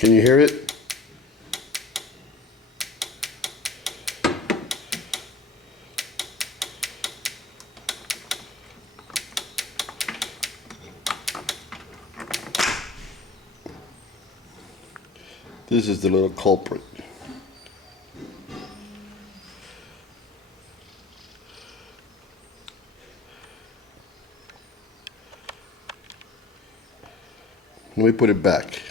Can you hear it? This is the little culprit. Let me put it back.